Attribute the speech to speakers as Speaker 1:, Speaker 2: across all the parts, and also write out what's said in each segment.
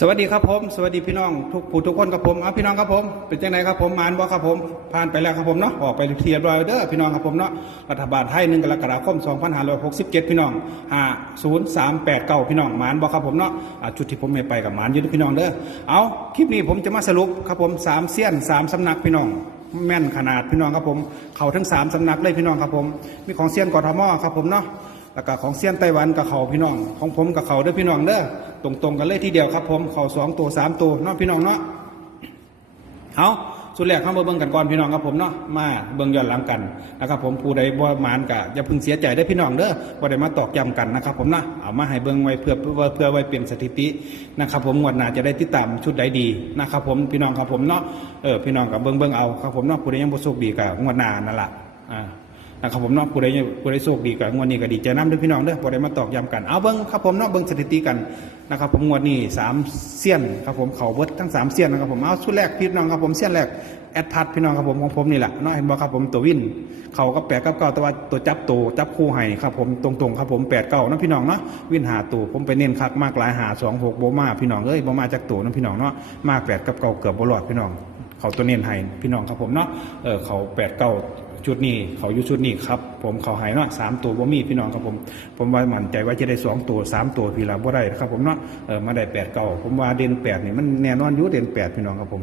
Speaker 1: สวัสดีครับผมสวัสดีพี่น้องทุกผู้ทุกคนครับผมเอาพี่น้องครับผมเป็นจังไงครับผมมานบ่ครับผมผ่านไปแล้วครับผมเนาะออกไปเทียบรอยเด้อพี่น้องครับผมเนาะรัฐบาลไทยหนึ่งกรกฎาคม2567 พี่น้อง50389พี่น้องมานบ่ครับผมเนาะจุดที่ผมไม่ไปกับมานอยู่พี่น้องเด้อเอาคลิปนี้ผมจะมาสรุปครับผมสามเสี้ยนสามสำนักพี่น้องแม่นขนาดพี่น้องครับผม เขาทั้งสามสำนักเลยพี่น้องครับผม มีของเซียนกทมครับผมเนาะ แล้วก็ของเซียนไต้หวันกับเขาพี่น้อง ของผมกับเขาเด้อพี่น้องเด้อตรงๆกันเลยทีเดียวครับผมเขาสองตัวสามตัวเนาะพี่น้องเนาะเอาสุดแรกเข้ามาเบิ่งกันก่อนพี่น้องครับผมเนาะมาเบิ่งย้อนหลังกันนะครับผมผู้ใดบ่มานกะอย่าพิ่งเสียใจได้พี่น้องเด้อบ่ได้มาตอกย้ำกันนะครับผมนะเอามาให้เบิ่งไว้เพื่อเพื่อเพื่อไว้เป็นสถิตินะครับผมงวดหน้าจะได้ติดตามชุดใดดีนะครับผมพี่น้องครับผมเนาะเออพี่น้องกับเบิ่งเบิ่งเอาครับผมเนาะผู้ใดยังบ่โชคดีกับงวดหน้านั่นแหละอ่า นะครับผมเนาะผู้ใดผู้ใดโชคดีกับงวดนี้ก็ดีใจน้ำด้วยพี่น้องเด้อผู้ใดมาตอกย้ำกันเอาเบิ้งครับผมเนาะเบิ้งสถิติกันนะครับผมงวดนี้สามเซียนครับผมเขาเบิดทั้งสามเซียนนะครับผมเอาชุดแรกพี่น้องครับผมเซียนแรกแอดพัดพี่น้องครับผมของผมนี่แหละเนาะเห็นบ่ครับผมตัววินเขาก็แปดกับเก้าแต่ว่าตัวจับตัวจับคู่ให้ครับผมตรงๆครับผมแปดเก้านะพี่น้องเนาะวินหาตัวผมไปเน้นคักมากหลายหาสองหกโบมาพี่น้องเอ้ยโบมาจากตัวนะพี่น้องเนาะมากแปดกับเก้าเกือบบ่รอดพี่น้องเขาตัวเน้นให้พี่น้องครับผมเนาะเออเขาแปดเก้า ชุดนี้เขาอยู่ชุดนี้ครับ ผมเขาหายเนาะสามตัวบ่มีพี่น้องครับผม ผมว่ามั่นใจว่าจะได้สองตัวสามตัวพี่ละบ่ได้ครับ ผมเนาะเออมาได้แปดเก่าผมว่าเด่นแปดนี่มันแน่นอนอยู่เด่นแปดพี่น้องครับผม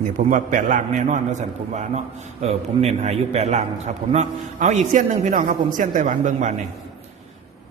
Speaker 1: เนี่ยผมว่าแปดล่างแน่นอนแล้วสันผมว่าเนาะเออผมเน้นหายอยู่แปดล่างครับผมเนาะเอาอีกเส้นหนึ่งพี่น้องครับผมเส้นไต้หวันเบิงบานเนี่ย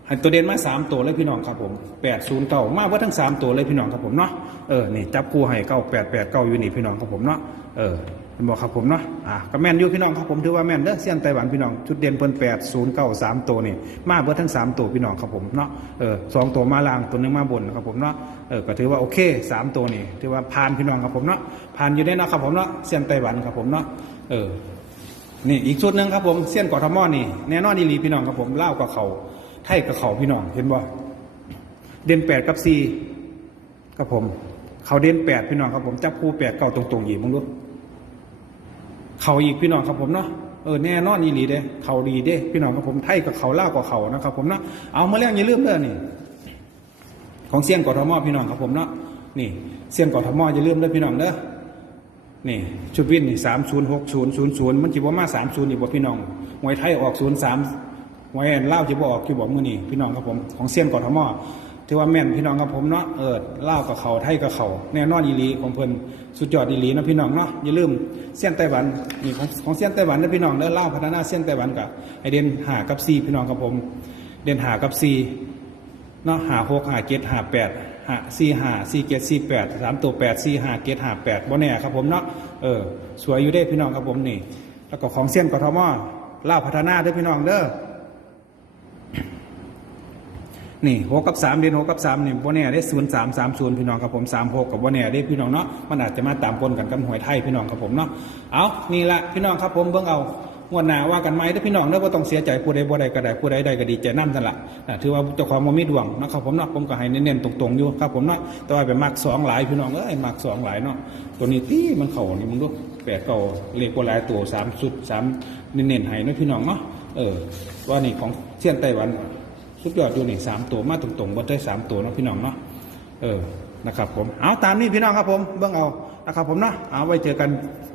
Speaker 1: ให้ตัวเด่นมาสามตัวเลยพี่น้องครับผมแปดศูนย์เก้ามาว่าทั้งสามตัวเลยพี่น้องครับผมเนาะเออนี่จับคู่ให้เก้าแปดแปดเก้าอยู่นี่พี่น้องครับผมเนาะเออเป็นบอกครับผมเนาะอะก็แม่นอยู่พี่น้องครับผมถือว่าแม่นเด้อเสี้ยนไต้หวันพี่น้องชุดเด่นเพิ่นแปดศูนย์เก้าสามตัวนี่มาเบิดทั้งสามตัวพี่น้องครับผมเนาะเออสองตัวมาล่างตัวหนึงมาบนครับผมเนาะเออก็ถือว่าโอเคสามตัวนี่ถือว่าผ่านพี่น้องครับผมเนาะผ่านอยู่ได้เนาะครับผมเนาะเสี้ยนไต้หวันครับผมเนาะเออนี่อีกชุดหนึ่งครับผมเสี้ยนกอทมอนี่แน่นอนดีลีพี่น้องครับผมเล่ากับเขา ไทยกับเขาพี่น้องเห็นบ่เด่นแปดกับสี่ครับผม เขาเด่นแปดพี่น้องครับผมจับคู่แปดเก้าตรงๆหยีมึงดูเขาอีกพี่น้องครับผมเนาะเออแน่นอนดีหลีเด้เขาดีเด้ พี่น้องครับผมไทยกับเขาเล่าวกับเขานะครับผมเนาะเอามาเรื่องอย่าลืมเด้อนี่ของเสียนกอทมอพี่น้องครับผมเนาะนี่เสียนกอทมอย่าลืมเด้อพี่น้องเด้อนี่ชุดวินนี่สามศูนย์หกศูนย์ศูนย์ศูนย์มันจีบว่ามาสามศูนย์นี่บ่พี่น้องมวยไทยออกศูนย์สาม มวยเล่าจีบออกจีบอกมือนี่พี่น้องครับผมของเซียนกอทมอถือว่าแม่นพี่น้องครับผมเนาะเออเล่ากับเขาไทยกับเขาแน่นอนอีหลีของเพิ่นสุดยอดอีหลีนะพี่น้องเนาะอย่าลืมเซียนไต้หวันนี่ของของเซียนไต้หวันนะพี่น้องเด้อเล่าพัฒนาเซียนไต้หวันกับไอเดนหากับซีพี่น้องครับผม เดนหากับซีเนาะหาหกหาเจ็ดหาแปดหาสี่หาสี่เจ็ดสี่แปดสามตัวแปดสี่หาเจ็ดหาแปดบ่แน่ครับผมเนาะเออสวยอยู่เด้พี่น้องครับผมนี่ แล้วก็ของเส้ยนกทมเล่าพัฒนาเด้อพี่น้องเด้อ นี่หกกับสามเดือนหกกับสามนี่บ่แน่ได้ศูนย์สามสามศูนย์พี่น้องครับผมสามหกกับบ่แน่ได้พี่น้องเนาะมันอาจจะมาตามปนกันกับหวยไทยพี่น้องครับผมเนาะเอานี่ละพี่น้องครับผมเบิ่งเอางวดหน้าว่ากันไหมถ้าพี่น้องเด้อบ่ต้องเสียใจผู้ใดบ่ได้ก็ได้ผู้ใดได้ก็ดีใจนํนั่นละถือว่าเจ้าของบ่มีดวงนะครับผมเนาะผมก็ให้เน้นๆตรงๆอยู่ครับผมเนาะแต่ว่าไปมักสองหลายพี่น้องเอ้ยมักสองหลายเนาะตัวนี้ตีมันเข้านี่มึงดูแปดเก่าเลขบ่หลายตัวสามสุดสามเน้นๆให้นะพี่น้องเนาะเออว่านี่ของเชียนไต้หวัน สุดยอดอยู่นี่สามตัวมาตรงๆบ่ได้สามตัวเนาะพี่น้องเนาะเออนะครับผมเอาตามนี้พี่น้องครับผมเบิ่งเอานะครับผมเนาะเอาไว้เจอกัน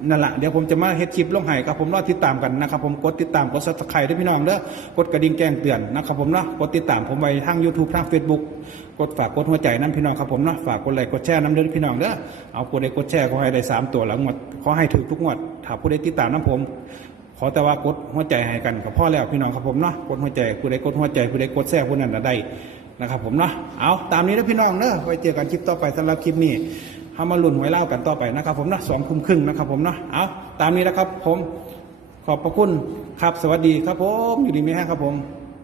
Speaker 1: นั่นแหละเดี๋ยวผมจะมาเฮ็ดคลิปลงให้ครับผมรอติดตามกันนะครับผมกดติดตามกดซับสไครต์ด้วยพี่น้องเด้อกดกระดิ่งแจ้งเตือนนะครับผมเนาะกดติดตามผมไว้ทาง YouTube ทาง Facebook กดฝากกดหัวใจน้ำพี่น้องครับผมเนาะฝากกดไลค์กดแชร์น้ำเด้อพี่น้องเด้อเอาผู้ใดกดแชร์ขอให้ได้สามตัวหลังหมดขอให้ถูกทุกงวดถ้าผู้ใดติดตามน้ำผม ขอแต่ว่ากดหัวใจให้กันกับพ่อแล้วพี่น้องครับผมเนาะกดหัวใจผู้ใดกดหัวใจผู้ใดกดแท้ผู้นั้นนะได้นะครับผมเนาะเอาตามนี้นะพี่น้องเนอะไว้เจอกันคลิปต่อไปสำหรับคลิปนี้เอามาลุ้นหวยเล่ากันต่อไปนะครับผมเนาะสองทุ่มครึ่งนะครับผมเนาะเอาตามนี้นะครับผมขอบพระคุณครับสวัสดีครับผมอยู่ดีไหมฮะครับผม